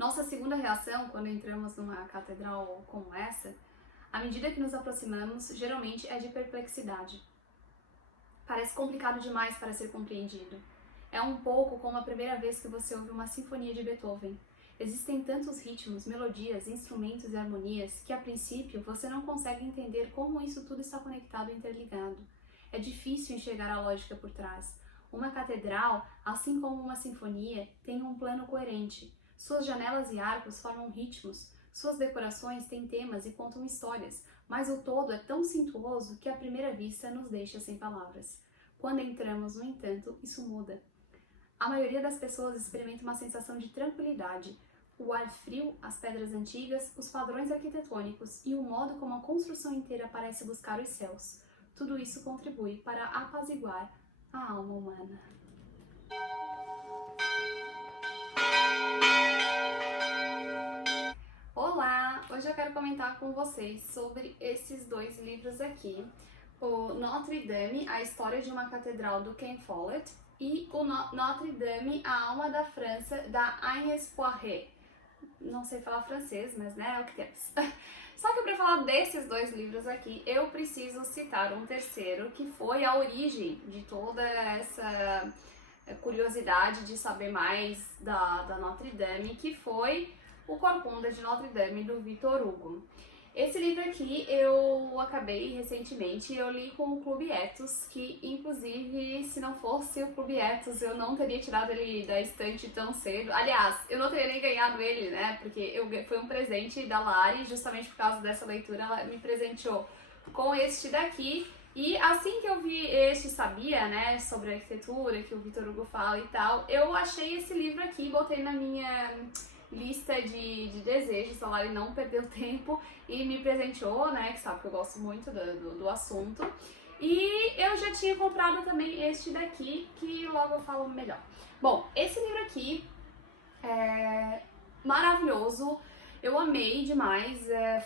Nossa segunda reação quando entramos numa catedral como essa, à medida que nos aproximamos, geralmente é de perplexidade. Parece complicado demais para ser compreendido. É um pouco como a primeira vez que você ouve uma sinfonia de Beethoven. Existem tantos ritmos, melodias, instrumentos e harmonias que, a princípio, você não consegue entender como isso tudo está conectado e interligado. É difícil enxergar a lógica por trás. Uma catedral, assim como uma sinfonia, tem um plano coerente. Suas janelas e arcos formam ritmos, suas decorações têm temas e contam histórias, mas o todo é tão suntuoso que à primeira vista nos deixa sem palavras. Quando entramos, no entanto, isso muda. A maioria das pessoas experimenta uma sensação de tranquilidade. O ar frio, as pedras antigas, os padrões arquitetônicos e o modo como a construção inteira parece buscar os céus. Tudo isso contribui para apaziguar a alma humana. Olá! Hoje eu quero comentar com vocês sobre esses dois livros aqui. O Notre Dame, a história de uma catedral do Ken Follett, e o Notre Dame, a alma da França, da Agnès Poiré. Não sei falar francês, mas né, é o que temos. Só que para falar desses dois livros aqui, eu preciso citar um terceiro, que foi a origem de toda essa curiosidade de saber mais da Notre Dame, que foi O Corcunda de Notre Dame, do Victor Hugo. Esse livro aqui eu acabei recentemente, eu li com o Clube Etos, que inclusive se não fosse o Clube Etos eu não teria tirado ele da estante tão cedo. Aliás, eu não teria nem ganhado ele, né, porque foi um presente da Lari, justamente por causa dessa leitura, ela me presenteou com este daqui. E assim que eu vi este, sabia, né, sobre a arquitetura, que o Victor Hugo fala e tal, eu achei esse livro aqui, botei na minha lista de desejos, a Lari não perdeu tempo e me presenteou, né, que sabe que eu gosto muito do assunto. E eu já tinha comprado também este daqui, que logo eu falo melhor. Bom, esse livro aqui é maravilhoso, eu amei demais,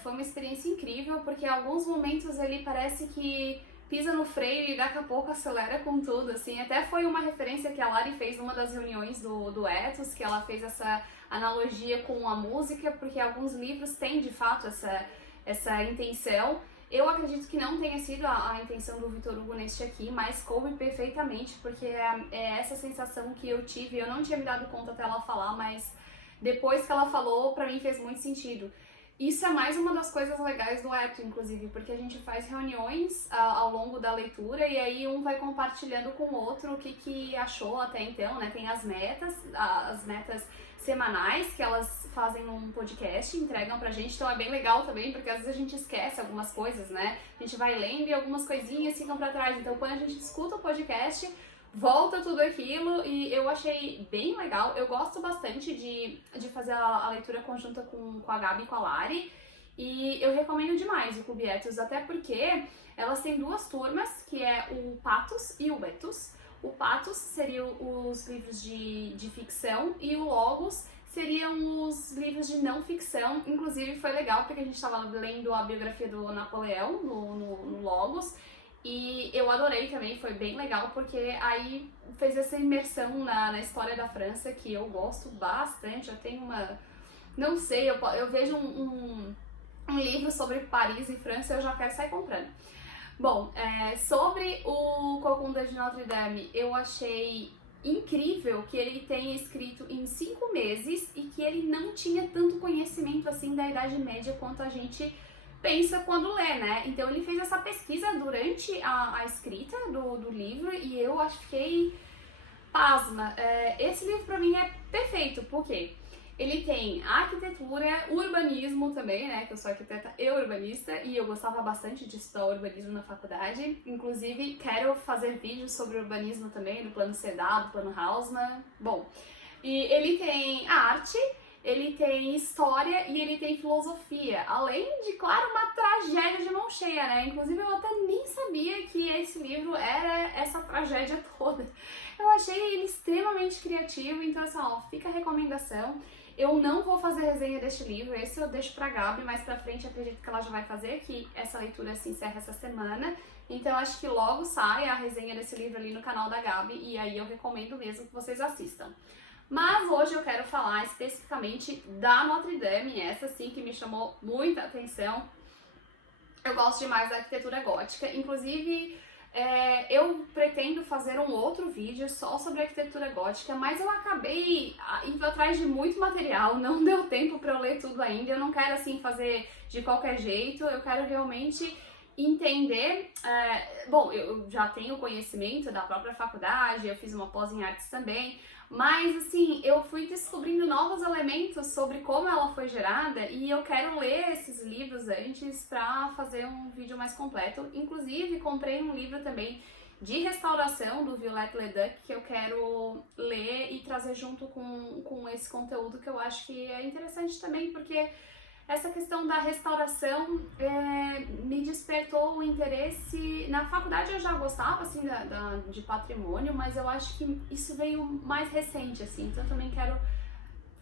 foi uma experiência incrível, porque em alguns momentos ele parece que pisa no freio e daqui a pouco acelera com tudo, assim. Até foi uma referência que a Lari fez numa das reuniões do Etos, que ela fez essa analogia com a música, porque alguns livros têm de fato essa intenção. Eu acredito que não tenha sido a intenção do Victor Hugo neste aqui, mas coube perfeitamente, porque é essa sensação que eu tive. Eu não tinha me dado conta até ela falar, mas depois que ela falou, pra mim fez muito sentido. Isso é mais uma das coisas legais do Eto, inclusive, porque a gente faz reuniões ao longo da leitura e aí um vai compartilhando com o outro o que achou até então, né? Tem as metas semanais que elas fazem num podcast, entregam pra gente, então é bem legal também, porque às vezes a gente esquece algumas coisas, né? A gente vai lendo e algumas coisinhas ficam pra trás, então quando a gente escuta o podcast, volta tudo aquilo e eu achei bem legal. Eu gosto bastante de fazer a leitura conjunta com a Gabi e com a Lari e eu recomendo demais o Clube Etos, até porque elas têm duas turmas, que é o Patos e o Etos. O Patos seriam os livros de ficção e o Logos seriam os livros de não ficção. Inclusive foi legal porque a gente estava lendo a biografia do Napoleão no Logos. E eu adorei também, foi bem legal, porque aí fez essa imersão na história da França, que eu gosto bastante. Eu tenho uma... não sei, eu vejo um livro sobre Paris e França, eu já quero sair comprando. Bom, sobre o Corcunda de Notre Dame, eu achei incrível que ele tenha escrito em 5 meses e que ele não tinha tanto conhecimento assim da Idade Média quanto a gente pensa quando lê, né? Então ele fez essa pesquisa durante a escrita do livro e eu fiquei pasma. Esse livro pra mim é perfeito, porque ele tem arquitetura, urbanismo também, né? Que eu sou arquiteta e urbanista e eu gostava bastante de estudar urbanismo na faculdade. Inclusive, quero fazer vídeos sobre urbanismo também, do plano Cedar, do plano Haussmann. Bom, e ele tem arte, ele tem história e ele tem filosofia, além de, claro, uma tragédia de mão cheia, né? Inclusive eu até nem sabia que esse livro era essa tragédia toda. Eu achei ele extremamente criativo, então assim, ó, fica a recomendação. Eu não vou fazer resenha deste livro, esse eu deixo pra Gabi, mais pra frente acredito que ela já vai fazer, que essa leitura se encerra essa semana. Então acho que logo sai a resenha desse livro ali no canal da Gabi e aí eu recomendo mesmo que vocês assistam. Mas hoje eu quero falar especificamente da Notre Dame, essa sim que me chamou muita atenção. Eu gosto demais da arquitetura gótica, inclusive eu pretendo fazer um outro vídeo só sobre arquitetura gótica, mas eu acabei indo atrás de muito material, não deu tempo para eu ler tudo ainda, eu não quero assim fazer de qualquer jeito, eu quero realmente entender. Bom, eu já tenho conhecimento da própria faculdade, eu fiz uma pós em artes também, mas assim, eu fui descobrindo novos elementos sobre como ela foi gerada e eu quero ler esses livros antes para fazer um vídeo mais completo. Inclusive, comprei um livro também de restauração do Violette Leduc que eu quero ler e trazer junto com esse conteúdo, que eu acho que é interessante também, porque essa questão da restauração me despertou o interesse. Na faculdade eu já gostava assim de patrimônio, mas eu acho que isso veio mais recente, assim, então eu também quero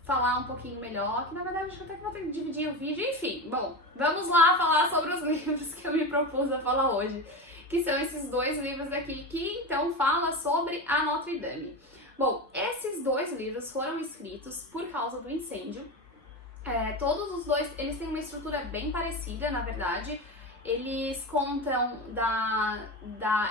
falar um pouquinho melhor, que na verdade acho que até que vou ter que dividir o vídeo, enfim. Bom, vamos lá falar sobre os livros que eu me propus a falar hoje, que são esses dois livros aqui, que então fala sobre a Notre Dame. Bom, esses dois livros foram escritos por causa do incêndio. Todos os dois, eles têm uma estrutura bem parecida, na verdade. Eles contam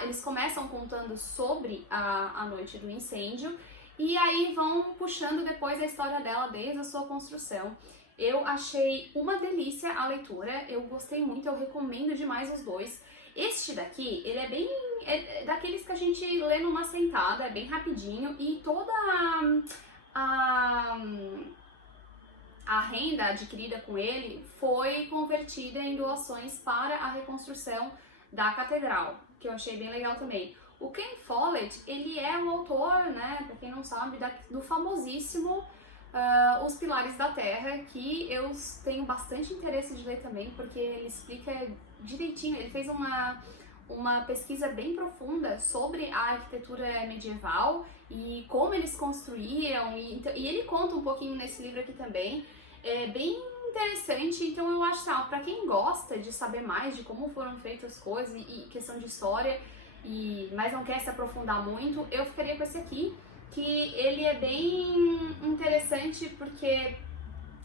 eles começam contando sobre a noite do incêndio e aí vão puxando depois a história dela desde a sua construção. Eu achei uma delícia a leitura, eu gostei muito, eu recomendo demais os dois. Este daqui, ele é bem daqueles que a gente lê numa sentada, é bem rapidinho e toda a renda adquirida com ele foi convertida em doações para a reconstrução da catedral, que eu achei bem legal também. O Ken Follett, ele é um autor, né, para quem não sabe, do famosíssimo Os Pilares da Terra, que eu tenho bastante interesse de ler também, porque ele explica direitinho, ele fez uma pesquisa bem profunda sobre a arquitetura medieval e como eles construíam, e ele conta um pouquinho nesse livro aqui também. É bem interessante, então eu acho que para quem gosta de saber mais de como foram feitas as coisas e questão de história, mas não quer se aprofundar muito, eu ficaria com esse aqui, que ele é bem interessante porque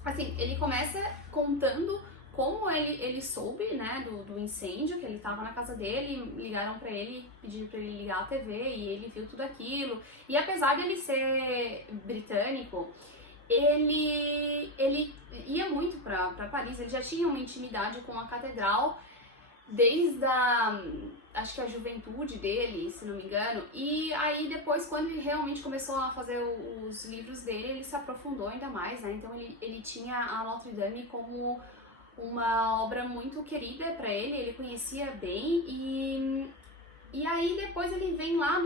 assim, ele começa contando como ele soube, né, do incêndio, que ele estava na casa dele, ligaram para ele, pediram para ele ligar a TV e ele viu tudo aquilo. E apesar de ele ser britânico, ele ia muito para Paris, ele já tinha uma intimidade com a catedral desde acho que a juventude dele, se não me engano, e aí depois, quando ele realmente começou a fazer os livros dele, ele se aprofundou ainda mais, né, então ele tinha a Notre Dame como uma obra muito querida para ele conhecia bem, e aí depois ele vem lá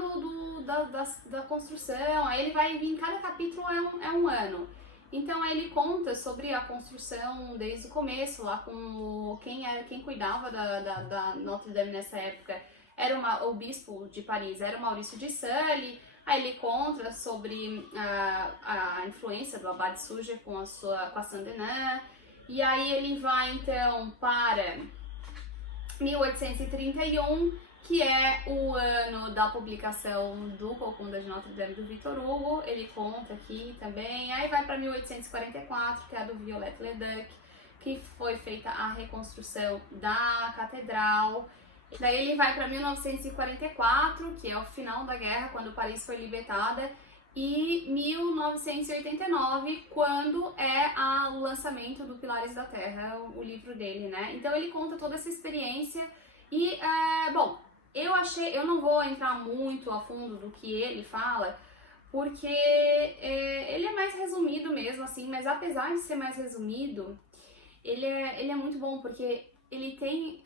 da construção, aí ele vai vir, cada capítulo é um ano. Então aí ele conta sobre a construção desde o começo, lá com quem cuidava da Notre Dame nessa época, era o bispo de Paris, era o Maurício de Sully. Aí ele conta sobre a influência do Abade Suger com a Saint-Denis. E aí ele vai então para 1831, que é o ano da publicação do Corcunda de Notre Dame do Victor Hugo, ele conta aqui também. Aí vai para 1844, que é a do Violette Leduc, que foi feita a reconstrução da catedral. Daí ele vai para 1944, que é o final da guerra, quando Paris foi libertada, e 1989, quando é o lançamento do Pilares da Terra, o livro dele, né? Então ele conta toda essa experiência e, bom, eu não vou entrar muito a fundo do que ele fala, porque ele é mais resumido mesmo, assim, mas apesar de ser mais resumido, ele é muito bom, porque ele tem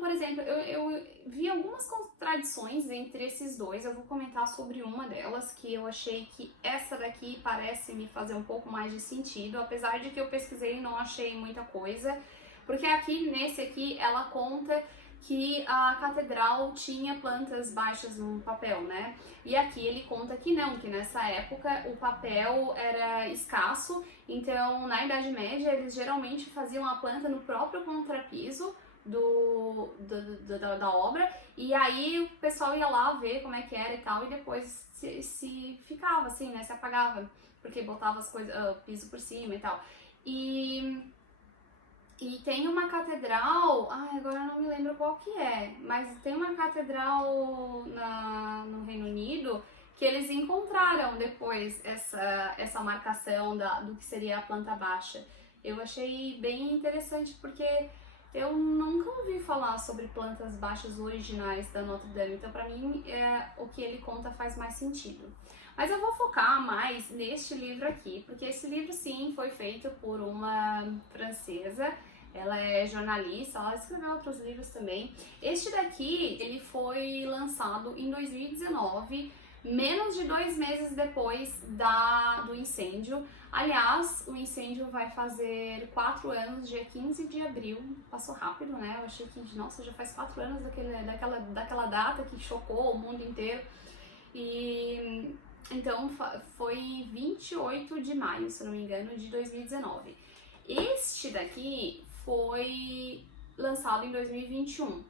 por exemplo, eu vi algumas contradições entre esses dois, eu vou comentar sobre uma delas, que eu achei que essa daqui parece me fazer um pouco mais de sentido, apesar de que eu pesquisei e não achei muita coisa, porque nesse aqui, ela conta que a catedral tinha plantas baixas no papel, né? E aqui ele conta que não, que nessa época o papel era escasso, então na Idade Média eles geralmente faziam a planta no próprio contrapiso da obra, e aí o pessoal ia lá ver como é que era e tal, e depois se ficava assim, né? Se apagava. porque botava as coisas, piso por cima e tal. E tem uma catedral, agora eu não me lembro qual que é, mas tem uma catedral no Reino Unido que eles encontraram depois essa marcação do que seria a planta baixa. Eu achei bem interessante porque eu nunca ouvi falar sobre plantas baixas originais da Notre Dame, então para mim o que ele conta faz mais sentido. Mas eu vou focar mais neste livro aqui, porque esse livro sim foi feito por uma francesa, ela é jornalista, ela escreveu outros livros também. Este daqui, ele foi lançado em 2019, menos de 2 meses depois do incêndio. Aliás, o incêndio vai fazer 4 anos, dia 15 de abril. Passou rápido, né? Eu achei que, nossa, já faz 4 anos daquela data que chocou o mundo inteiro. E então foi 28 de maio, se não me engano, de 2019. Este daqui foi lançado em 2021.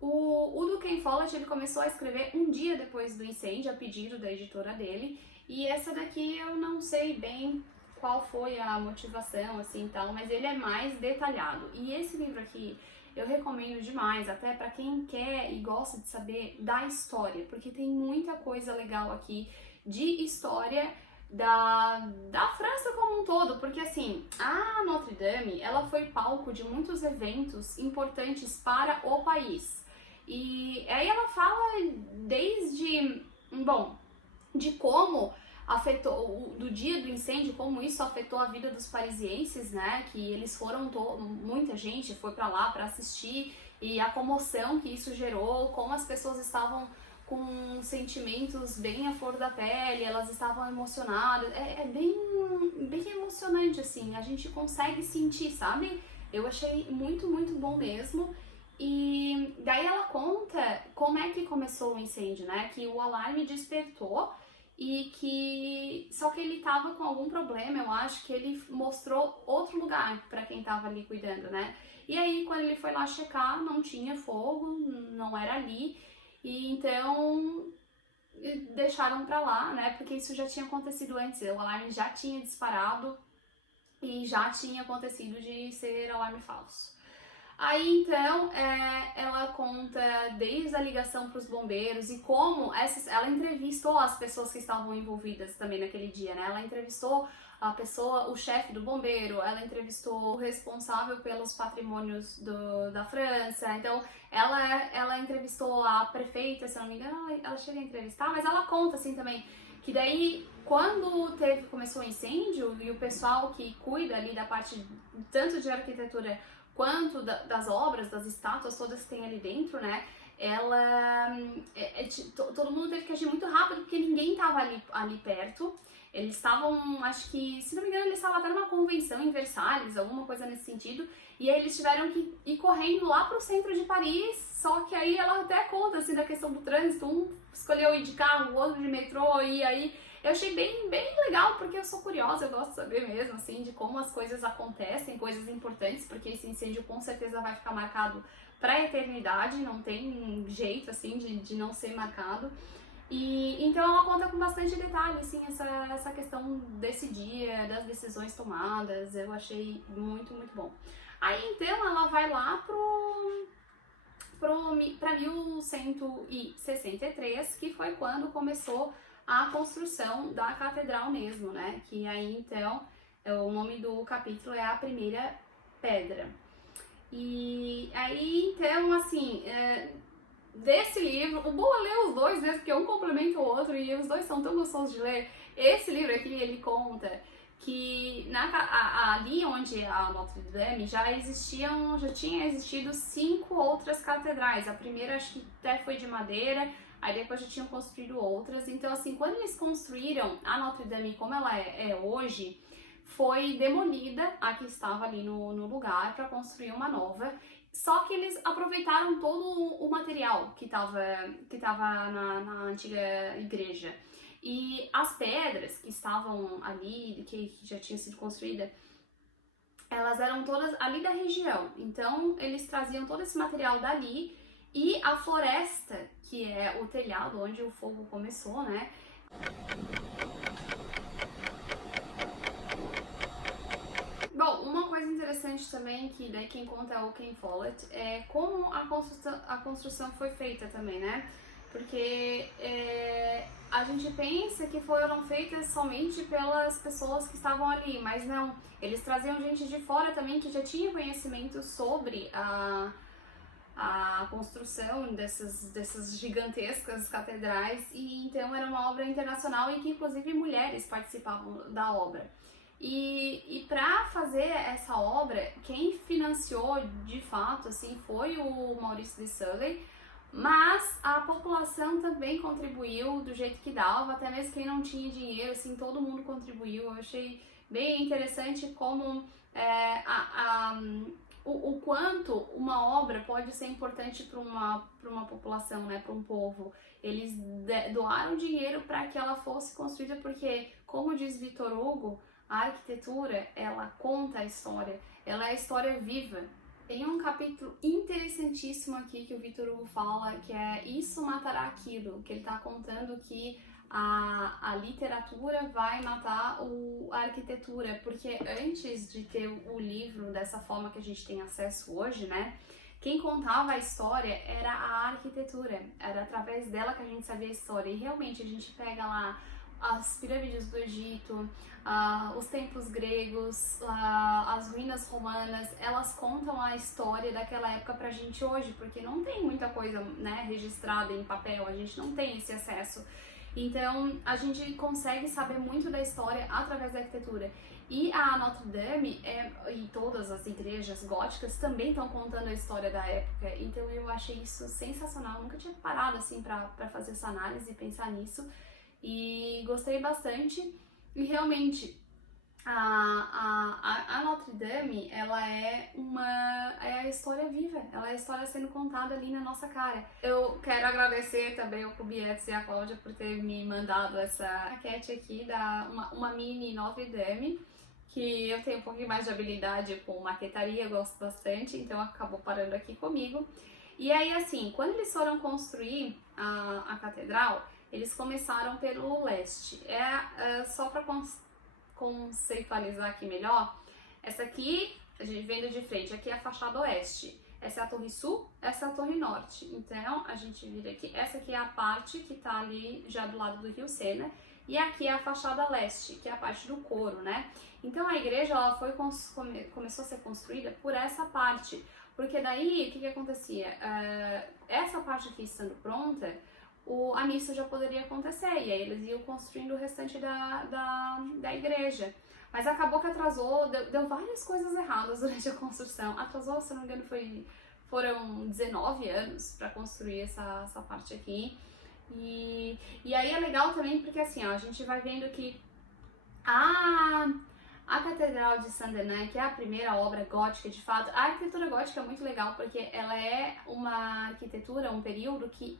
O do Ken Follett, ele começou a escrever um dia depois do incêndio, a pedido da editora dele, e essa daqui eu não sei bem qual foi a motivação, assim, tal, mas ele é mais detalhado. E esse livro aqui eu recomendo demais, até para quem quer e gosta de saber da história, porque tem muita coisa legal aqui de história da França como um todo, porque assim, a Notre Dame, ela foi palco de muitos eventos importantes para o país. E aí ela fala desde, de como afetou, do dia do incêndio, como isso afetou a vida dos parisienses, né, que eles foram, muita gente foi para lá para assistir, e a comoção que isso gerou, como as pessoas estavam com sentimentos bem à flor da pele, elas estavam emocionadas, é bem emocionante, assim, a gente consegue sentir, sabe? Eu achei muito, muito bom mesmo. E daí ela conta como é que começou o incêndio, né? Que o alarme despertou e que... Só que ele tava com algum problema, eu acho que ele mostrou outro lugar para quem tava ali cuidando, né? E aí, quando ele foi lá checar, não tinha fogo, não era ali. E então deixaram pra lá, né? Porque isso já tinha acontecido antes, o alarme já tinha disparado e já tinha acontecido de ser alarme falso. Aí então ela conta desde a ligação para os bombeiros e como ela entrevistou as pessoas que estavam envolvidas também naquele dia, né? Ela entrevistou a pessoa, o chefe do bombeiro, ela entrevistou o responsável pelos patrimônios da França, então ela entrevistou a prefeita, se não me engano, ela chega a entrevistar, mas ela conta assim também que daí quando começou o incêndio e o pessoal que cuida ali da parte tanto de arquitetura quanto das obras, das estátuas todas que tem ali dentro, né, todo mundo teve que agir muito rápido porque ninguém estava ali perto. Eles estavam, acho que, se não me engano, eles estavam até numa convenção em Versalhes, alguma coisa nesse sentido, e aí eles tiveram que ir correndo lá pro centro de Paris, só que aí ela até conta, assim, da questão do trânsito, um escolheu ir de carro, o outro de metrô, e aí eu achei bem legal, porque eu sou curiosa, eu gosto de saber mesmo, assim, de como as coisas acontecem, coisas importantes, porque esse incêndio com certeza vai ficar marcado pra eternidade, não tem jeito, assim, de não ser marcado. E então ela conta com bastante detalhe, assim, essa questão desse dia, das decisões tomadas, eu achei muito, muito bom. Aí então ela vai lá pra 1163, que foi quando começou a construção da catedral mesmo, né? Que aí então, o nome do capítulo é A Primeira Pedra. E aí então, assim... desse livro, o bom é ler os dois, né, porque um complementa o outro e os dois são tão gostosos de ler. Esse livro aqui, ele conta que ali onde a Notre Dame já tinha existido 5 outras catedrais. A primeira acho que até foi de madeira, aí depois já tinham construído outras. Então assim, quando eles construíram a Notre Dame como ela é hoje, foi demolida a que estava ali no lugar para construir uma nova. Só que eles aproveitaram todo o material que tava na antiga igreja. E as pedras que estavam ali, que já tinham sido construídas, elas eram todas ali da região. Então, eles traziam todo esse material dali e a floresta, que é o telhado onde o fogo começou, né? interessante também, que daí quem conta é o Ken Follett, é como a construção foi feita também, né? Porque a gente pensa que foram feitas somente pelas pessoas que estavam ali, mas não. Eles traziam gente de fora também que já tinha conhecimento sobre a construção dessas gigantescas catedrais, e então era uma obra internacional e que inclusive mulheres participavam da obra. E para fazer essa obra, quem financiou de fato assim, foi o Maurice de Sully, mas a população também contribuiu do jeito que dava, até mesmo quem não tinha dinheiro, assim, todo mundo contribuiu. Eu achei bem interessante como o quanto uma obra pode ser importante para uma população, né, para um povo. Eles doaram dinheiro para que ela fosse construída, porque, como diz Victor Hugo, a arquitetura, ela conta a história, ela é a história viva. Tem um capítulo interessantíssimo aqui que o Victor Hugo fala, que é Isso Matará Aquilo, que ele está contando que a literatura vai matar a arquitetura, porque antes de ter o livro dessa forma que a gente tem acesso hoje, né, quem contava a história era a arquitetura, era através dela que a gente sabia a história, e realmente a gente pega lá as pirâmides do Egito, os templos gregos, as ruínas romanas, elas contam a história daquela época pra gente hoje, porque não tem muita coisa, né, registrada em papel, a gente não tem esse acesso. Então a gente consegue saber muito da história através da arquitetura. E a Notre Dame e todas as igrejas góticas também estão contando a história da época, então eu achei isso sensacional, nunca tinha parado assim pra fazer essa análise e pensar nisso. E gostei bastante, e realmente a Notre Dame, ela é a história viva, ela é a história sendo contada ali na nossa cara. Eu quero agradecer também ao Kubietes e à Cláudia por ter me mandado essa maquete aqui, uma mini Notre Dame, que eu tenho um pouquinho mais de habilidade com maquetaria, eu gosto bastante, então acabou parando aqui comigo. E aí assim, quando eles foram construir a catedral, eles começaram pelo leste. Só para conceitualizar aqui melhor, essa aqui, a gente vendo de frente, aqui é a fachada oeste. Essa é a torre sul, essa é a torre norte. Então, a gente vira aqui, essa aqui é a parte que tá ali já do lado do rio Sena, e aqui é a fachada leste, que é a parte do coro, né? Então, a igreja, ela começou a ser construída por essa parte, porque daí, o que acontecia? Essa parte aqui estando pronta, a missa já poderia acontecer, e aí eles iam construindo o restante da igreja. Mas acabou que atrasou, deu várias coisas erradas durante a construção. Atrasou, se não me engano, foram 19 anos para construir essa parte aqui. E aí é legal também porque assim, ó, a gente vai vendo que a Catedral de Saint-Denis, que é a primeira obra gótica de fato, a arquitetura gótica é muito legal porque ela é uma arquitetura, um período que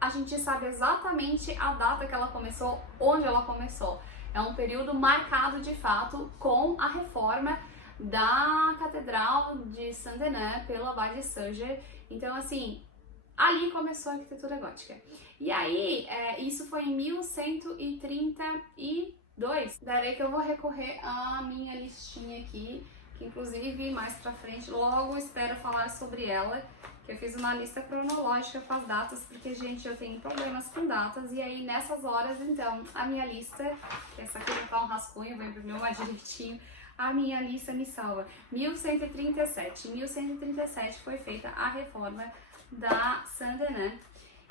a gente sabe exatamente a data que ela começou, onde ela começou. É um período marcado de fato com a reforma da Catedral de Saint-Denis pelo Abade Suger. Então assim, ali começou a arquitetura gótica. E aí, isso foi em 1132. Daí que eu vou recorrer à minha listinha aqui, que inclusive mais pra frente logo espero falar sobre ela, que eu fiz uma lista cronológica com as datas, porque gente, eu tenho problemas com datas, e aí nessas horas então a minha lista, que essa aqui não tá um rascunho, vou imprimir uma direitinho, a minha lista me salva. 1137. Em 1137 foi feita a reforma da Saint-Denis.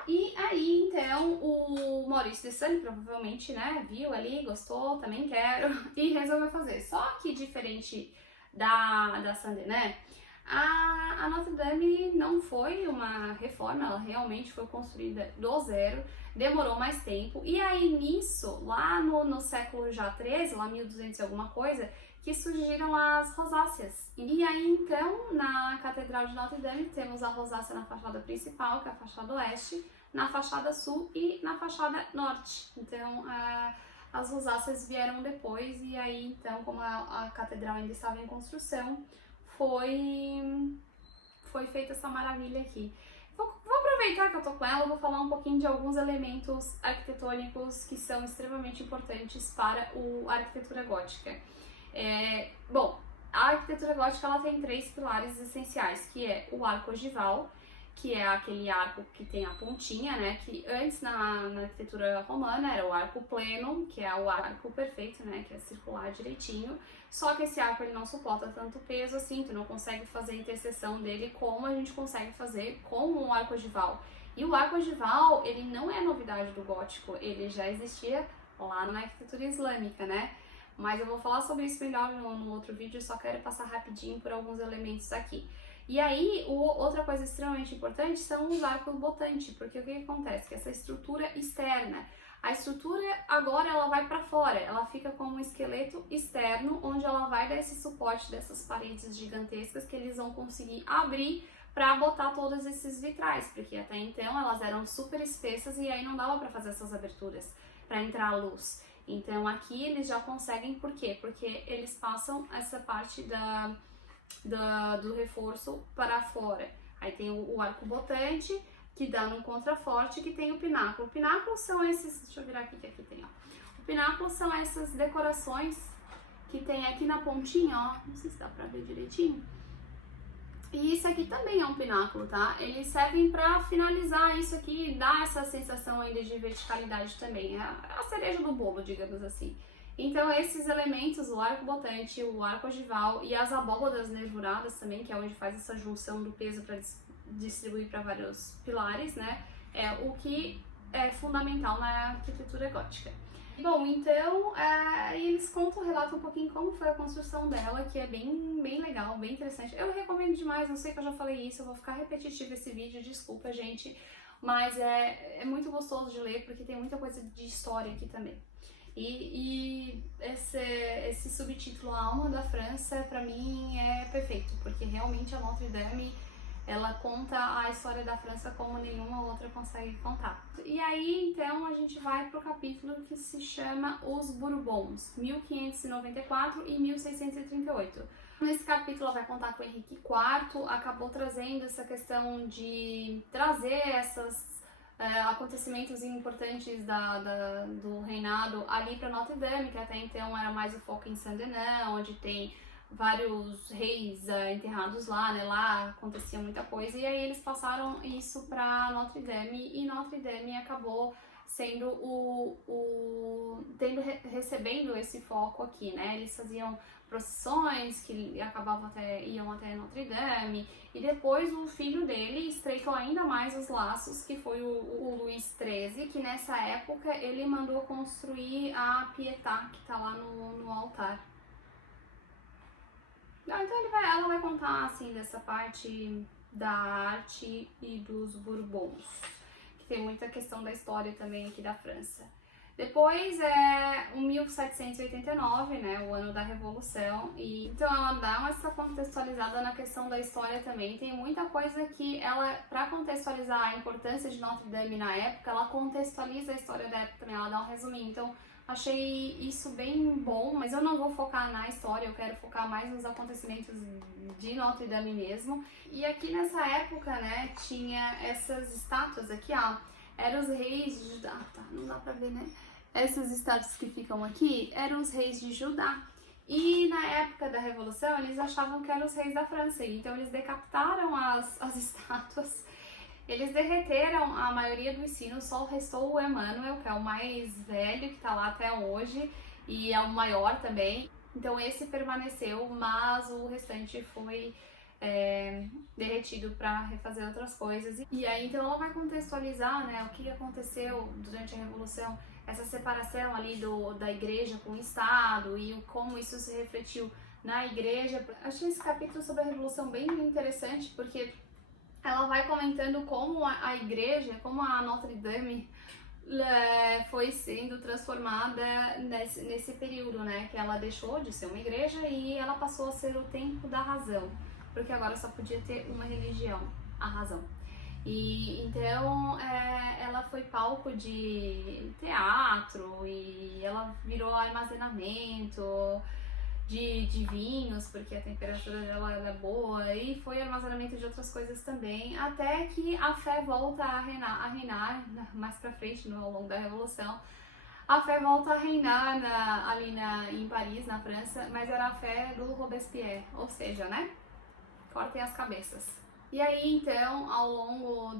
E aí, então, o Maurice de Sully provavelmente, né, viu ali, gostou, também quero, e resolveu fazer. Só que, diferente da Saint-Denis, a Notre Dame não foi uma reforma, ela realmente foi construída do zero, demorou mais tempo, e aí nisso, lá no século já 13, lá 1200 e alguma coisa, que surgiram as rosáceas. E aí então, na Catedral de Notre Dame, temos a rosácea na fachada principal, que é a fachada oeste, na fachada sul e na fachada norte. Então, as rosáceas vieram depois, e aí então, como a catedral ainda estava em construção, foi feita essa maravilha aqui. Vou aproveitar que eu tô com ela, vou falar um pouquinho de alguns elementos arquitetônicos que são extremamente importantes para a arquitetura gótica. Bom, A arquitetura gótica ela tem 3 pilares essenciais, que é o arco ogival, que é aquele arco que tem a pontinha, né, que antes na arquitetura romana era o arco pleno, que é o arco perfeito, né, que é circular direitinho, só que esse arco ele não suporta tanto peso assim, tu não consegue fazer a interseção dele como a gente consegue fazer com o arco ogival. E o arco ogival, ele não é novidade do gótico, ele já existia lá na arquitetura islâmica, né, mas eu vou falar sobre isso melhor no outro vídeo, só quero passar rapidinho por alguns elementos aqui. E aí, outra coisa extremamente importante são os arcos botantes, porque o que acontece? Que essa estrutura externa, a estrutura agora ela vai para fora, ela fica como um esqueleto externo, onde ela vai dar esse suporte dessas paredes gigantescas que eles vão conseguir abrir para botar todos esses vitrais, porque até então elas eram super espessas e aí não dava para fazer essas aberturas, para entrar a luz. Então aqui eles já conseguem, por quê? Porque eles passam essa parte do reforço para fora. Aí tem o arco botante, que dá num contraforte, que tem o pináculo. O pináculo são esses, deixa eu virar aqui que aqui tem, ó. O pináculo são essas decorações que tem aqui na pontinha, ó, não sei se dá pra ver direitinho. E isso aqui também é um pináculo, tá? Eles servem pra finalizar isso aqui e dar essa sensação ainda de verticalidade também. É a cereja do bolo, digamos assim. Então esses elementos, o arco botante, o arco ogival e as abóbadas nervuradas também, que é onde faz essa junção do peso para distribuir para vários pilares, né? É o que é fundamental na arquitetura gótica. Bom, então eles relatam um pouquinho como foi a construção dela, que é bem legal, bem interessante. Eu recomendo demais, eu sei que eu já falei isso, eu vou ficar repetitivo esse vídeo, desculpa gente, mas é muito gostoso de ler porque tem muita coisa de história aqui também. E esse subtítulo A Alma da França, pra mim, é perfeito, porque realmente a Notre Dame, ela conta a história da França como nenhuma outra consegue contar. E aí, então, a gente vai pro capítulo que se chama Os Bourbons, 1594 e 1638. Nesse capítulo ela vai contar que o Henrique IV acabou trazendo essa questão de trazer esses acontecimentos importantes do reinado ali para Notre Dame, que até então era mais o foco em Saint-Denis, onde tem vários reis enterrados lá, né? Lá acontecia muita coisa, e aí eles passaram isso para Notre Dame, e Notre Dame acabou sendo recebendo esse foco aqui, né? Eles faziam procissões que iam até Notre Dame, e depois o filho dele estreitou ainda mais os laços, que foi o Luís XIII, que nessa época ele mandou construir a Pietà, que tá lá no altar. Então ela vai contar assim dessa parte da arte e dos Bourbons, que tem muita questão da história também aqui da França. Depois é o 1789, né, o ano da Revolução, e então ela dá essa contextualizada na questão da história também. Tem muita coisa que ela, para contextualizar a importância de Notre Dame na época, ela contextualiza a história da época também, ela dá um resuminho. Então achei isso bem bom, mas eu não vou focar na história, eu quero focar mais nos acontecimentos de Notre Dame mesmo. E aqui nessa época, né, tinha essas estátuas aqui, ó, eram os reis de Judá, tá, não dá pra ver, né? Essas estátuas que ficam aqui eram os reis de Judá. E na época da Revolução, eles achavam que eram os reis da França, então eles decapitaram as estátuas. Eles derreteram a maioria dos sinos, só restou o Emmanuel, que é o mais velho, que tá lá até hoje, e é o maior também. Então esse permaneceu, mas o restante foi derretido para refazer outras coisas. E aí então ela vai contextualizar, né, o que aconteceu durante a Revolução, essa separação ali da igreja com o Estado e como isso se refletiu na igreja. Achei esse capítulo sobre a Revolução bem interessante, porque ela vai comentando como a igreja, como a Notre Dame foi sendo transformada nesse período, né, que ela deixou de ser uma igreja e ela passou a ser o templo da razão, porque agora só podia ter uma religião, a razão. E então ela foi palco de teatro e ela virou armazenamento de vinhos, porque a temperatura dela era boa, e foi armazenamento de outras coisas também, até que a fé volta a reinar mais pra frente, ao longo da Revolução, a fé volta a reinar em Paris, na França, mas era a fé do Robespierre, ou seja, né? Cortem as cabeças. E aí, então, ao longo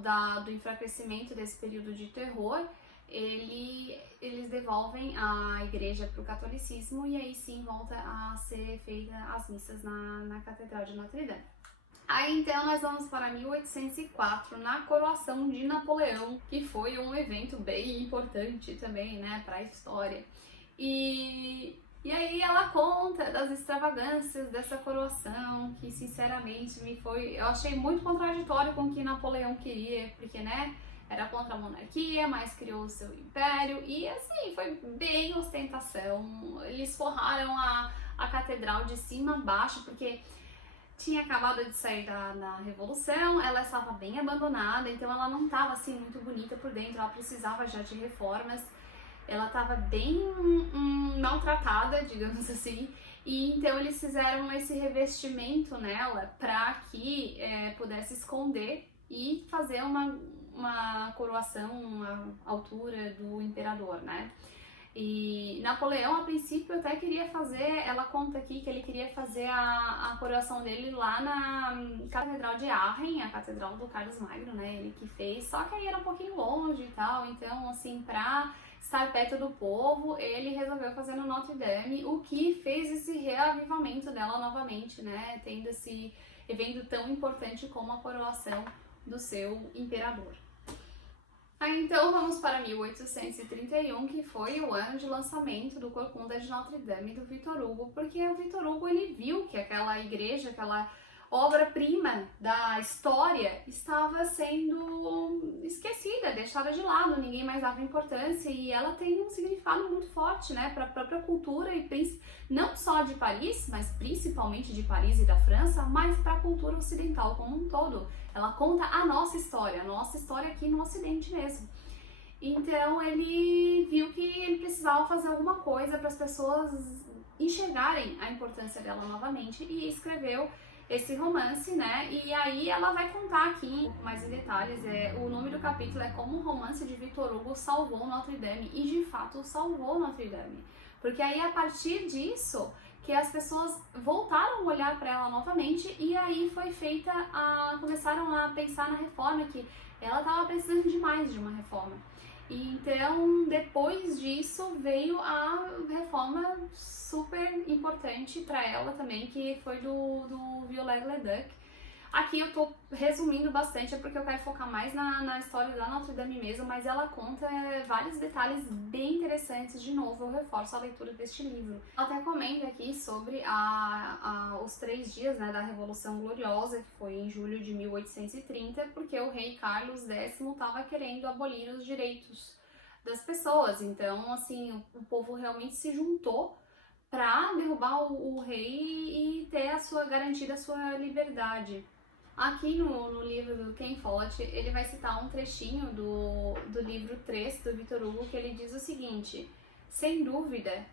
do enfraquecimento desse período de terror, eles devolvem a igreja para o catolicismo e aí sim volta a ser feita as missas na Catedral de Notre Dame. Aí então nós vamos para 1804, na coroação de Napoleão, que foi um evento bem importante também, né, para a história. E aí ela conta das extravagâncias dessa coroação, que sinceramente eu achei muito contraditório com o que Napoleão queria, porque, né, era contra a monarquia, mas criou o seu império, e assim, foi bem ostentação. Eles forraram a catedral de cima a baixo, porque tinha acabado de sair da Revolução, ela estava bem abandonada, então ela não estava assim muito bonita por dentro, ela precisava já de reformas, ela estava bem maltratada, digamos assim, e então eles fizeram esse revestimento nela para que pudesse esconder e fazer uma coroação à altura do imperador, né? E Napoleão, a princípio, até queria fazer, ela conta aqui que ele queria fazer a coroação dele lá na Catedral de Aachen, a Catedral do Carlos Magno, né, ele que fez, só que aí era um pouquinho longe e tal, então, assim, pra estar perto do povo, ele resolveu fazer no Notre Dame, o que fez esse reavivamento dela novamente, né, tendo esse evento tão importante como a coroação do seu imperador. Aí então vamos para 1831, que foi o ano de lançamento do Corcunda de Notre Dame do Victor Hugo, porque o Victor Hugo ele viu que aquela igreja, aquela obra-prima da história estava sendo esquecida, deixada de lado, ninguém mais dava importância, e ela tem um significado muito forte, né, para a própria cultura, e não só de Paris, mas principalmente de Paris e da França, mas para a cultura ocidental como um todo. Ela conta a nossa história aqui no Ocidente mesmo. Então ele viu que ele precisava fazer alguma coisa para as pessoas enxergarem a importância dela novamente e escreveu esse romance, né? E aí ela vai contar aqui mais em detalhes. O nome do capítulo é Como o Romance de Victor Hugo Salvou Notre Dame, e de fato salvou Notre Dame. Porque aí a partir disso que as pessoas voltaram a olhar para ela novamente, e aí foi começaram a pensar na reforma, que ela estava precisando demais de uma reforma. E então, depois disso, veio a reforma super importante para ela também, que foi do Viollet-le-Duc. Aqui eu tô resumindo bastante, é porque eu quero focar mais na história da Notre Dame mesmo, mas ela conta vários detalhes bem interessantes. De novo, eu reforço a leitura deste livro. Ela até comenta aqui sobre os 3 dias, né, da Revolução Gloriosa, que foi em julho de 1830, porque o rei Carlos X estava querendo abolir os direitos das pessoas. Então, assim, o povo realmente se juntou para derrubar o rei e ter garantida a sua liberdade. Aqui no livro do Ken Follett, ele vai citar um trechinho do livro 3 do Victor Hugo, que ele diz o seguinte: sem dúvida,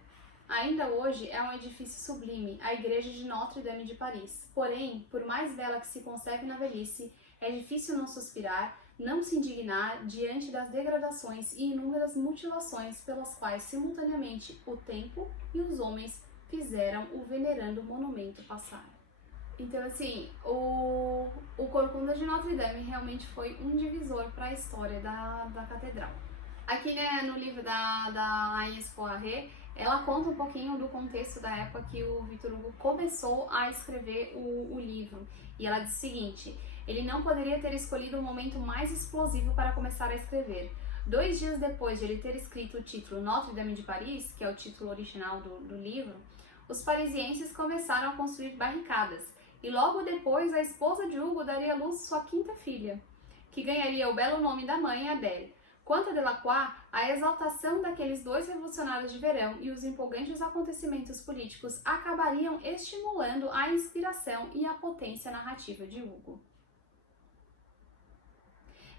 ainda hoje é um edifício sublime, a Igreja de Notre Dame de Paris. Porém, por mais bela que se conserve na velhice, é difícil não suspirar, não se indignar diante das degradações e inúmeras mutilações pelas quais simultaneamente o tempo e os homens fizeram o venerando monumento passar. Então, assim, o Corcunda de Notre Dame realmente foi um divisor para a história da catedral. Aqui, né, no livro da Agnès Poiré, ela conta um pouquinho do contexto da época que o Victor Hugo começou a escrever o livro. E ela diz o seguinte: ele não poderia ter escolhido um momento mais explosivo para começar a escrever. 2 dias depois de ele ter escrito o título Notre Dame de Paris, que é o título original do livro, os parisienses começaram a construir barricadas. E logo depois, a esposa de Hugo daria à luz sua 5ª filha, que ganharia o belo nome da mãe, Adèle. Quanto a Delacroix, a exaltação daqueles 2 revolucionários de verão e os empolgantes acontecimentos políticos acabariam estimulando a inspiração e a potência narrativa de Hugo.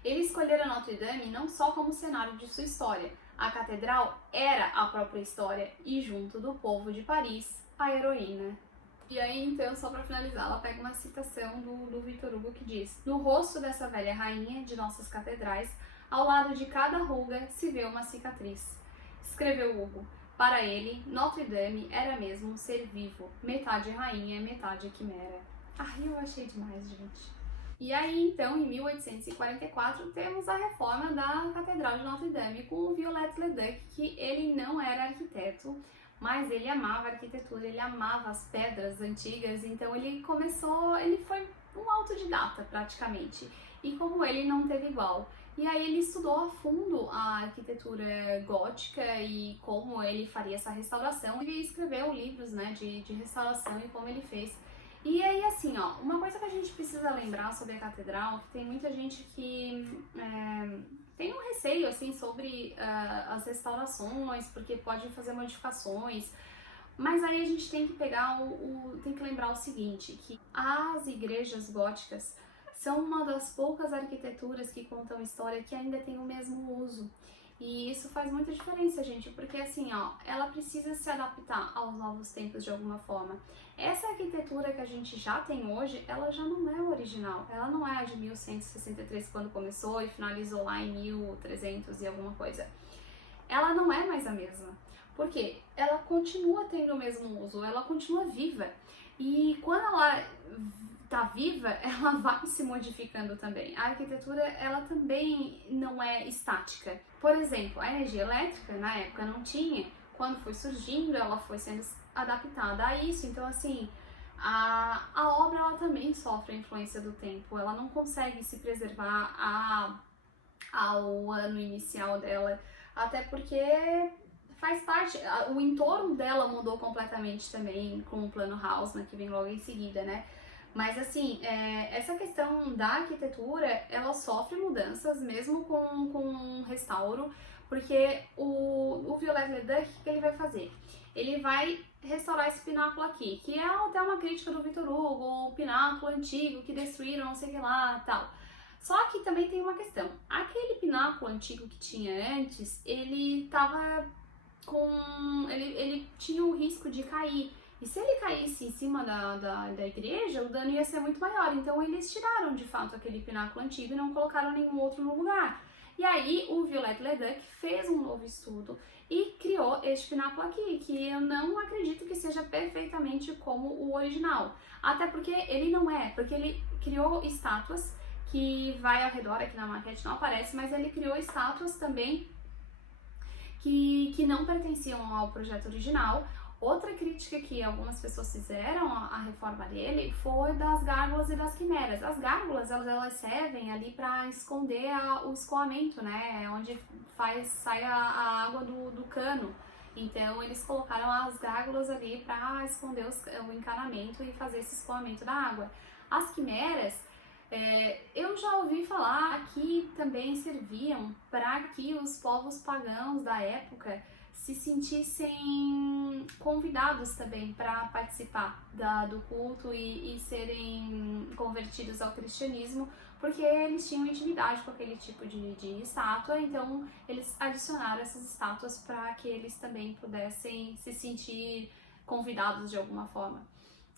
Ele escolhera Notre Dame não só como cenário de sua história. A catedral era a própria história e, junto do povo de Paris, a heroína. E aí, então, só para finalizar, ela pega uma citação do Victor Hugo que diz: no rosto dessa velha rainha de nossas catedrais, ao lado de cada ruga se vê uma cicatriz. Escreveu Hugo. Para ele, Notre Dame era mesmo um ser vivo, metade rainha, metade quimera. Ai, eu achei demais, gente. E aí, então, em 1844, temos a reforma da Catedral de Notre Dame com o Viollet-le-Duc, que ele não era arquiteto, mas ele amava a arquitetura, ele amava as pedras antigas, então ele foi um autodidata praticamente. E como ele não teve igual. E aí ele estudou a fundo a arquitetura gótica e como ele faria essa restauração e escreveu livros, né, de restauração e como ele fez. E aí, assim, ó, uma coisa que a gente precisa lembrar sobre a catedral, que tem muita gente que tem um receio, assim, sobre as restaurações, porque pode fazer modificações, mas aí a gente tem que pegar tem que lembrar o seguinte, que as igrejas góticas são uma das poucas arquiteturas que contam história que ainda tem o mesmo uso. E isso faz muita diferença, gente, porque assim, ó, ela precisa se adaptar aos novos tempos de alguma forma. Essa arquitetura que a gente já tem hoje, ela já não é original. Ela não é a de 1163 quando começou e finalizou lá em 1300 e alguma coisa. Ela não é mais a mesma. Por quê? Ela continua tendo o mesmo uso, ela continua viva. E quando ela tá viva, ela vai se modificando também. A arquitetura, ela também não é estática. Por exemplo, a energia elétrica, na época não tinha. Quando foi surgindo, ela foi sendo adaptada a isso. Então, assim, a obra, ela também sofre a influência do tempo. Ela não consegue se preservar ao ano inicial dela. Até porque faz parte, o entorno dela mudou completamente também com o plano Haussmann, que vem logo em seguida, né? Mas assim, essa questão da arquitetura, ela sofre mudanças mesmo com um restauro, porque o Viollet-le-Duc, o que ele vai fazer? Ele vai restaurar esse pináculo aqui, que é até uma crítica do Victor Hugo, o pináculo antigo que destruíram, não sei o que lá, tal. Só que também tem uma questão, aquele pináculo antigo que tinha antes, ele tava ele tinha o risco de cair. E se ele caísse em cima da igreja, o dano ia ser muito maior. Então eles tiraram de fato aquele pináculo antigo e não colocaram nenhum outro no lugar. E aí o Viollet-le-Duc fez um novo estudo e criou este pináculo aqui, que eu não acredito que seja perfeitamente como o original. Até porque ele não é, porque ele criou estátuas que vai ao redor, aqui na maquete não aparece, mas ele criou estátuas também que não pertenciam ao projeto original. Outra crítica que algumas pessoas fizeram à reforma dele foi das gárgulas e das quimeras. As gárgulas, elas servem ali para esconder o escoamento, né? Onde sai a água do cano. Então, eles colocaram as gárgulas ali para esconder o encanamento e fazer esse escoamento da água. As quimeras, eu já ouvi falar que também serviam para que os povos pagãos da época se sentissem convidados também para participar do culto e serem convertidos ao cristianismo, porque eles tinham intimidade com aquele tipo de estátua, então eles adicionaram essas estátuas para que eles também pudessem se sentir convidados de alguma forma.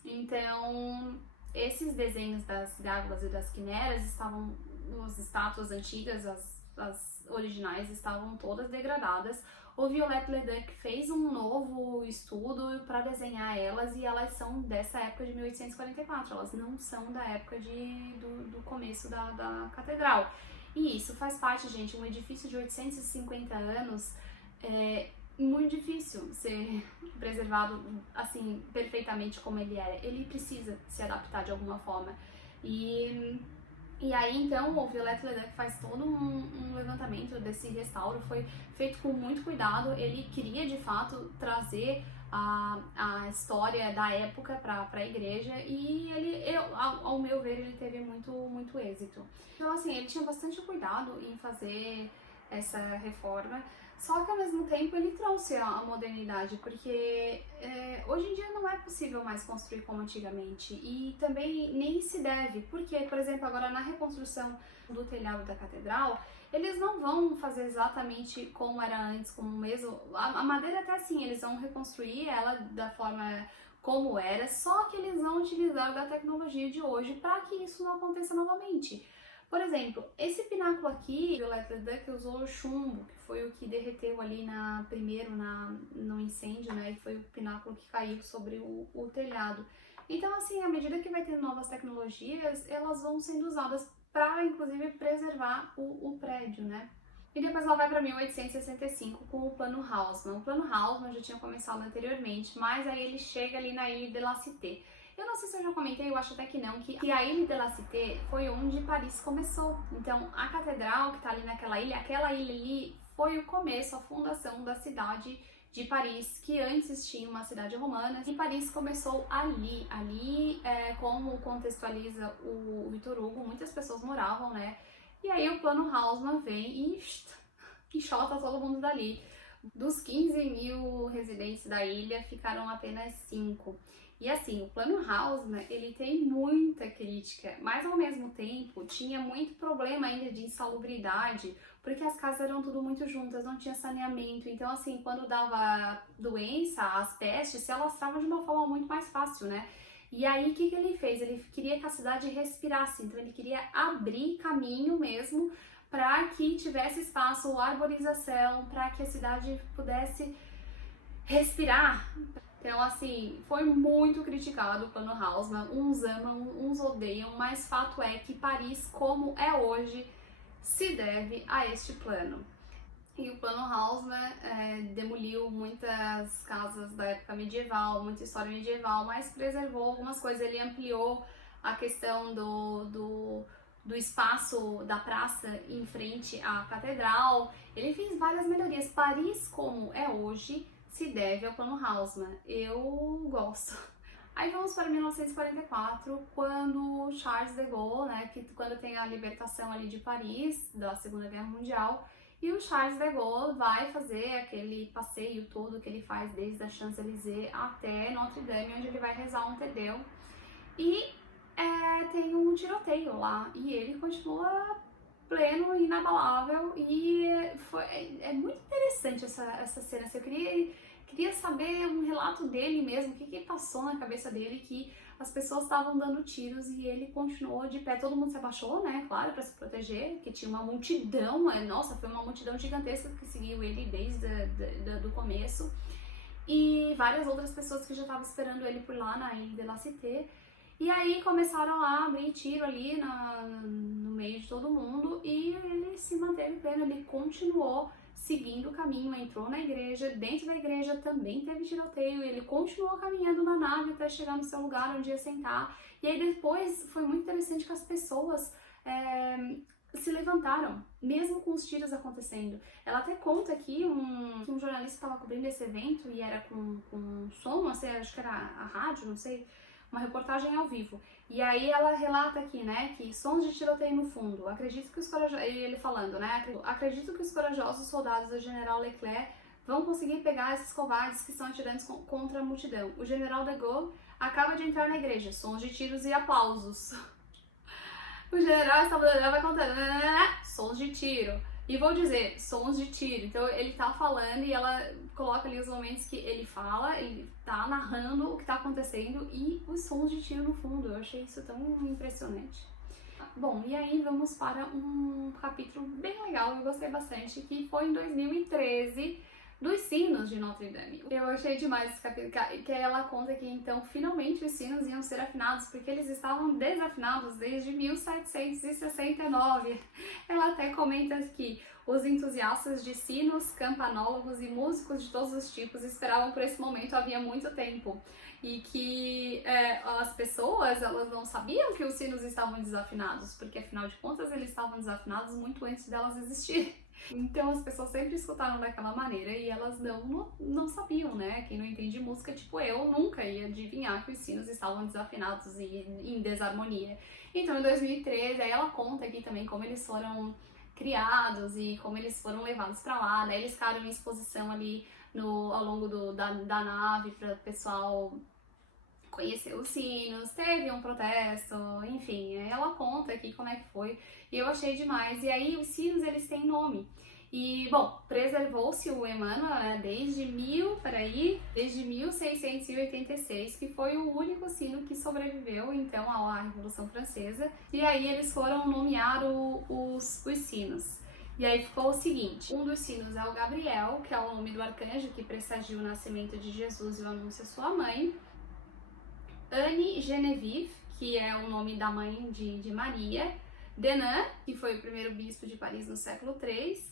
Então, esses desenhos das gárgulas e das quimeras as estátuas antigas, as originais, estavam todas degradadas. O Viollet-le-Duc fez um novo estudo para desenhar elas e elas são dessa época de 1844, elas não são da época do começo da catedral. E isso faz parte, gente, um edifício de 850 anos é muito difícil ser preservado assim perfeitamente como ele era. Ele precisa se adaptar de alguma forma. E aí, então, o Viollet-le-Duc faz todo um levantamento desse restauro, foi feito com muito cuidado, ele queria, de fato, trazer a história da época para a igreja e ao meu ver, ele teve muito êxito. Então, assim, ele tinha bastante cuidado em fazer essa reforma, só que ao mesmo tempo ele trouxe a modernidade, porque hoje em dia não é possível mais construir como antigamente e também nem se deve, porque, por exemplo, agora na reconstrução do telhado da catedral, eles não vão fazer exatamente como era antes, como mesmo, a madeira até assim, eles vão reconstruir ela da forma como era, só que eles vão utilizar da tecnologia de hoje para que isso não aconteça novamente. Por exemplo, esse pináculo aqui, Violette Leduc usou chumbo, que foi o que derreteu ali no incêndio, né? E foi o pináculo que caiu sobre o telhado. Então, assim, à medida que vai tendo novas tecnologias, elas vão sendo usadas para, inclusive, preservar o prédio, né? E depois ela vai para 1865 com o Plano Haussmann. O Plano Haussmann já tinha começado anteriormente, mas aí ele chega ali na Ile de la Cité. Eu não sei se eu já comentei, eu acho até que não, que a Ile de la Cité foi onde Paris começou. Então, a catedral que está ali naquela ilha, aquela ilha ali foi o começo, a fundação da cidade de Paris, que antes tinha uma cidade romana, e Paris começou ali. Ali, como contextualiza o Victor Hugo, muitas pessoas moravam, né? E aí o Plano Haussmann vem e enxota todo mundo dali. Dos 15.000 residentes da ilha, ficaram apenas 5. E assim, o Plano Haussmann, ele tem muita crítica, mas ao mesmo tempo tinha muito problema ainda de insalubridade, porque as casas eram tudo muito juntas, não tinha saneamento. Então assim, quando dava doença, as pestes se alastravam de uma forma muito mais fácil, né? E aí, o que ele fez? Ele queria que a cidade respirasse, então ele queria abrir caminho mesmo para que tivesse espaço, arborização, para que a cidade pudesse respirar. Então, assim, foi muito criticado o Plano Haussmann, uns amam, uns odeiam, mas fato é que Paris, como é hoje, se deve a este plano. E o Plano Haussmann demoliu muitas casas da época medieval, muita história medieval, mas preservou algumas coisas. Ele ampliou a questão do espaço da praça em frente à catedral. Ele fez várias melhorias. Paris, como é hoje, se deve ao Plano Haussmann. Eu gosto. Aí vamos para 1944, quando Charles de Gaulle, né, quando tem a libertação ali de Paris, da Segunda Guerra Mundial, e o Charles de Gaulle vai fazer aquele passeio todo que ele faz desde a Champs-Élysées até Notre Dame, onde ele vai rezar um Te Deum. E tem um tiroteio lá, e ele continua pleno, inabalável, e é muito interessante essa cena. Assim, eu queria saber um relato dele mesmo, o que passou na cabeça dele, que as pessoas estavam dando tiros e ele continuou de pé. Todo mundo se abaixou, né, claro, para se proteger, que tinha uma multidão, nossa, foi uma multidão gigantesca que seguiu ele desde do começo, e várias outras pessoas que já estavam esperando ele por lá na Ile de la Cité. E aí começaram a abrir tiro ali no meio de todo mundo, e ele se manteve pleno, ele continuou seguindo o caminho, entrou na igreja, dentro da igreja também teve tiroteio, e ele continuou caminhando na nave até chegar no seu lugar onde ia sentar. E aí depois foi muito interessante que as pessoas se levantaram, mesmo com os tiros acontecendo. Ela até conta aqui que um jornalista estava cobrindo esse evento, e era com som, não sei, acho que era a rádio, não sei, uma reportagem ao vivo. E aí ela relata aqui, né, que sons de tiroteio no fundo. Acredito que os corajosos, ele falando, né, acredito que os corajosos soldados do general Leclerc vão conseguir pegar esses covardes que estão atirando contra a multidão. O general de Gaulle acaba de entrar na igreja, sons de tiros e aplausos. O general estadunidense vai contando, sons de tiro. E vou dizer, sons de tiro. Então ele tá falando e ela coloca ali os momentos que ele fala, ele tá narrando o que tá acontecendo e os sons de tiro no fundo. Eu achei isso tão impressionante. Bom, e aí vamos para um capítulo bem legal, eu gostei bastante, que foi em 2013, dos sinos de Notre Dame. Eu achei demais esse capítulo, que ela conta que então finalmente os sinos iam ser afinados, porque eles estavam desafinados desde 1769. Ela até comenta que os entusiastas de sinos, campanólogos e músicos de todos os tipos esperavam por esse momento havia muito tempo, e que as pessoas, elas não sabiam que os sinos estavam desafinados, porque afinal de contas eles estavam desafinados muito antes delas existirem. Então as pessoas sempre escutaram daquela maneira e elas não sabiam, né? Quem não entende música, tipo eu, nunca ia adivinhar que os sinos estavam desafinados e em desarmonia. Então em 2013, aí ela conta aqui também como eles foram criados e como eles foram levados para lá, né? Eles ficaram em exposição ali ao longo da nave para o pessoal conhecer os sinos, teve um protesto, enfim, ela conta aqui como é que foi, e eu achei demais. E aí os sinos, eles têm nome, E, bom, preservou-se o Emmanuel, né, desde 1686, que foi o único sino que sobreviveu, então, à Revolução Francesa. E aí eles foram nomear os sinos. E aí ficou o seguinte, um dos sinos é o Gabriel, que é o nome do arcanjo que pressagia o nascimento de Jesus e o anúncio à sua mãe. Anne Genevieve, que é o nome da mãe de Maria. Denan, que foi o primeiro bispo de Paris no século III.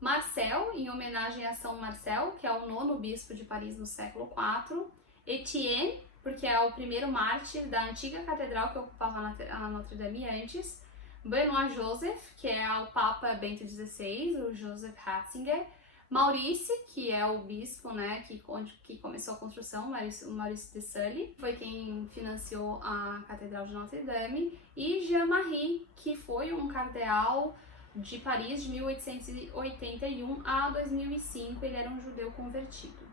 Marcel, em homenagem a São Marcel, que é o nono bispo de Paris no século IV. Etienne, porque é o primeiro mártir da antiga catedral que ocupava a Notre Dame antes. Benoit Joseph, que é o Papa Bento XVI, o Joseph Ratzinger. Maurice, que é o bispo, né, que começou a construção, o Maurice de Sully, foi quem financiou a Catedral de Notre Dame. E Jean-Marie, que foi um cardeal de Paris de 1881 a 2005, ele era um judeu convertido.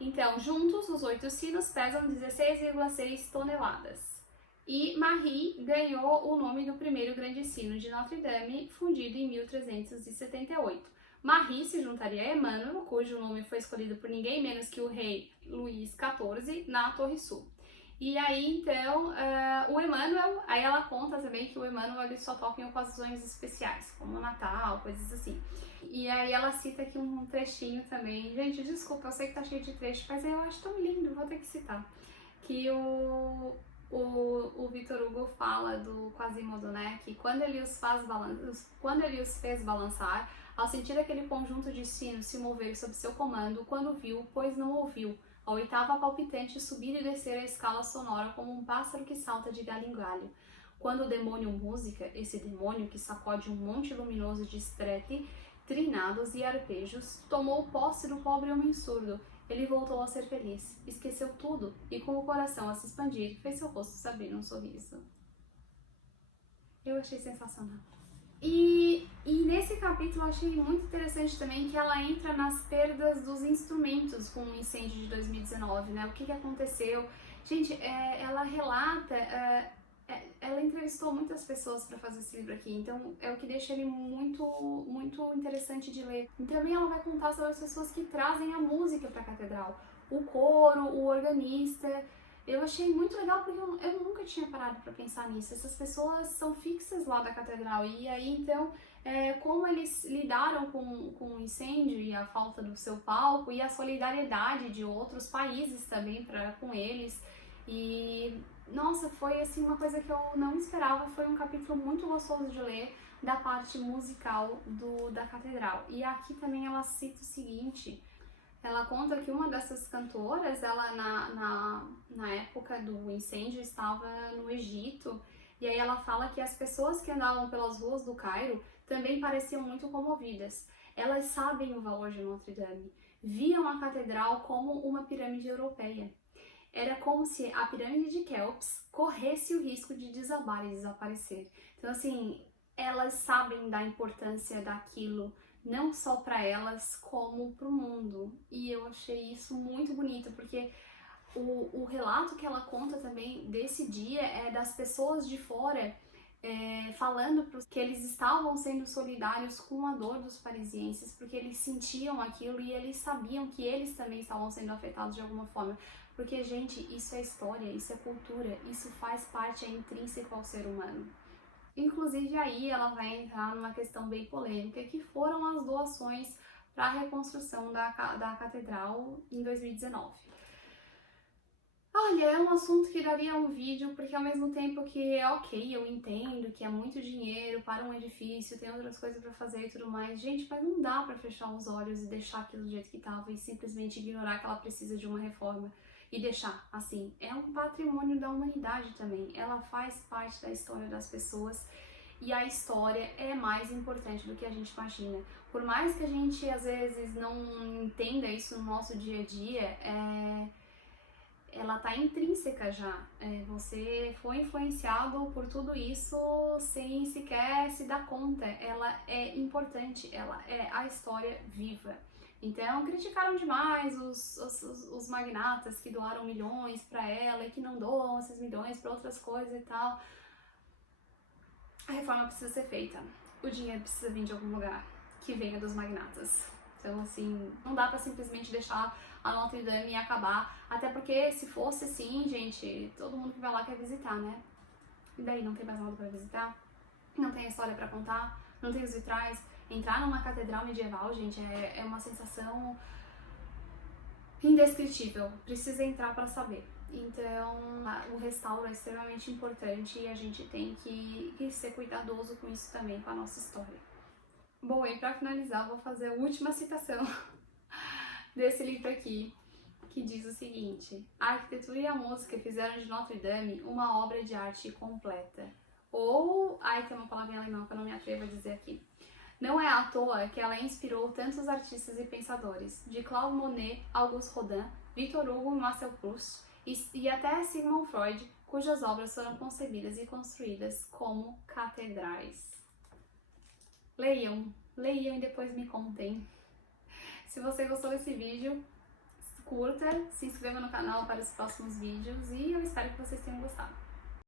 Então, juntos, os 8 sinos pesam 16,6 toneladas. E Marie ganhou o nome do primeiro grande sino de Notre Dame, fundido em 1378. Marie se juntaria a Emmanuel, cujo nome foi escolhido por ninguém menos que o rei Luís XIV, na Torre Sul. E aí, então, o Emmanuel, aí ela conta também que o Emmanuel ele só toca em ocasiões especiais, como Natal, coisas assim. E aí ela cita aqui um trechinho também. Gente, desculpa, eu sei que tá cheio de trecho, mas eu acho tão lindo, vou ter que citar. Que o Victor Hugo fala do Quasimodo, né? Que quando ele os fez balançar, ao sentir aquele conjunto de sinos se mover sob seu comando, quando viu, pois não ouviu, a oitava palpitante subir e descer a escala sonora como um pássaro que salta de galho em galho. Quando o demônio música, esse demônio que sacode um monte luminoso de estrete, trinados e arpejos, tomou posse do pobre homem surdo. Ele voltou a ser feliz, esqueceu tudo e, com o coração a se expandir, fez seu rosto se abrir num sorriso. Eu achei sensacional. E nesse capítulo eu achei muito interessante também que ela entra nas perdas dos instrumentos com o incêndio de 2019, né? O que aconteceu? Gente, ela relata, ela entrevistou muitas pessoas para fazer esse livro aqui, então é o que deixa ele muito, muito interessante de ler. E também ela vai contar sobre as pessoas que trazem a música para a catedral, o coro, o organista. Eu achei muito legal porque eu nunca tinha parado para pensar nisso. Essas pessoas são fixas lá da catedral e aí então como eles lidaram com o incêndio e a falta do seu palco e a solidariedade de outros países também com eles. E nossa, foi assim uma coisa que eu não esperava. Foi um capítulo muito gostoso de ler da parte musical da catedral. E aqui também ela cita o seguinte. Ela conta que uma dessas cantoras, ela na época do incêndio estava no Egito, e aí ela fala que as pessoas que andavam pelas ruas do Cairo também pareciam muito comovidas. Elas sabem o valor de Notre Dame, viam a catedral como uma pirâmide europeia. Era como se a pirâmide de Kéops corresse o risco de desabar e desaparecer. Então assim, elas sabem da importância daquilo, não só para elas, como para o mundo. E eu achei isso muito bonito, porque o relato que ela conta também desse dia é das pessoas de fora falando que eles estavam sendo solidários com a dor dos parisienses, porque eles sentiam aquilo e eles sabiam que eles também estavam sendo afetados de alguma forma. Porque, gente, isso é história, isso é cultura, isso faz parte, é intrínseco ao ser humano. Inclusive aí ela vai entrar numa questão bem polêmica, que foram as doações para a reconstrução da catedral em 2019. Olha, é um assunto que daria um vídeo, porque ao mesmo tempo que ok, eu entendo que é muito dinheiro para um edifício, tem outras coisas para fazer e tudo mais, gente, mas não dá para fechar os olhos e deixar aquilo do jeito que estava e simplesmente ignorar que ela precisa de uma reforma. E deixar assim, é um patrimônio da humanidade também, ela faz parte da história das pessoas e a história é mais importante do que a gente imagina. Por mais que a gente às vezes não entenda isso no nosso dia a dia, ela está intrínseca já, você foi influenciado por tudo isso sem sequer se dar conta, ela é importante, ela é a história viva. Então, criticaram demais os magnatas que doaram milhões para ela e que não doam esses milhões para outras coisas e tal. A reforma precisa ser feita, o dinheiro precisa vir de algum lugar. que venha dos magnatas. Então, assim, não dá pra simplesmente deixar a Notre Dame acabar, até porque se fosse assim, gente, todo mundo que vai lá quer visitar, né? E daí não tem mais nada pra visitar? Não tem história pra contar? Não tem os vitrais? Entrar numa catedral medieval, gente, é uma sensação indescritível. Precisa entrar pra saber. Então, o restauro é extremamente importante e a gente tem que ser cuidadoso com isso também, com a nossa história. Bom, e pra finalizar, eu vou fazer a última citação desse livro aqui, que diz o seguinte: a arquitetura e a música fizeram de Notre Dame uma obra de arte completa. Ou, tem uma palavra em alemão que eu não me atrevo a dizer aqui. Não é à toa que ela inspirou tantos artistas e pensadores, de Claude Monet, Auguste Rodin, Victor Hugo e Marcel Proust, e até Sigmund Freud, cujas obras foram concebidas e construídas como catedrais. Leiam e depois me contem. Se você gostou desse vídeo, curta, se inscreva no canal para os próximos vídeos e eu espero que vocês tenham gostado.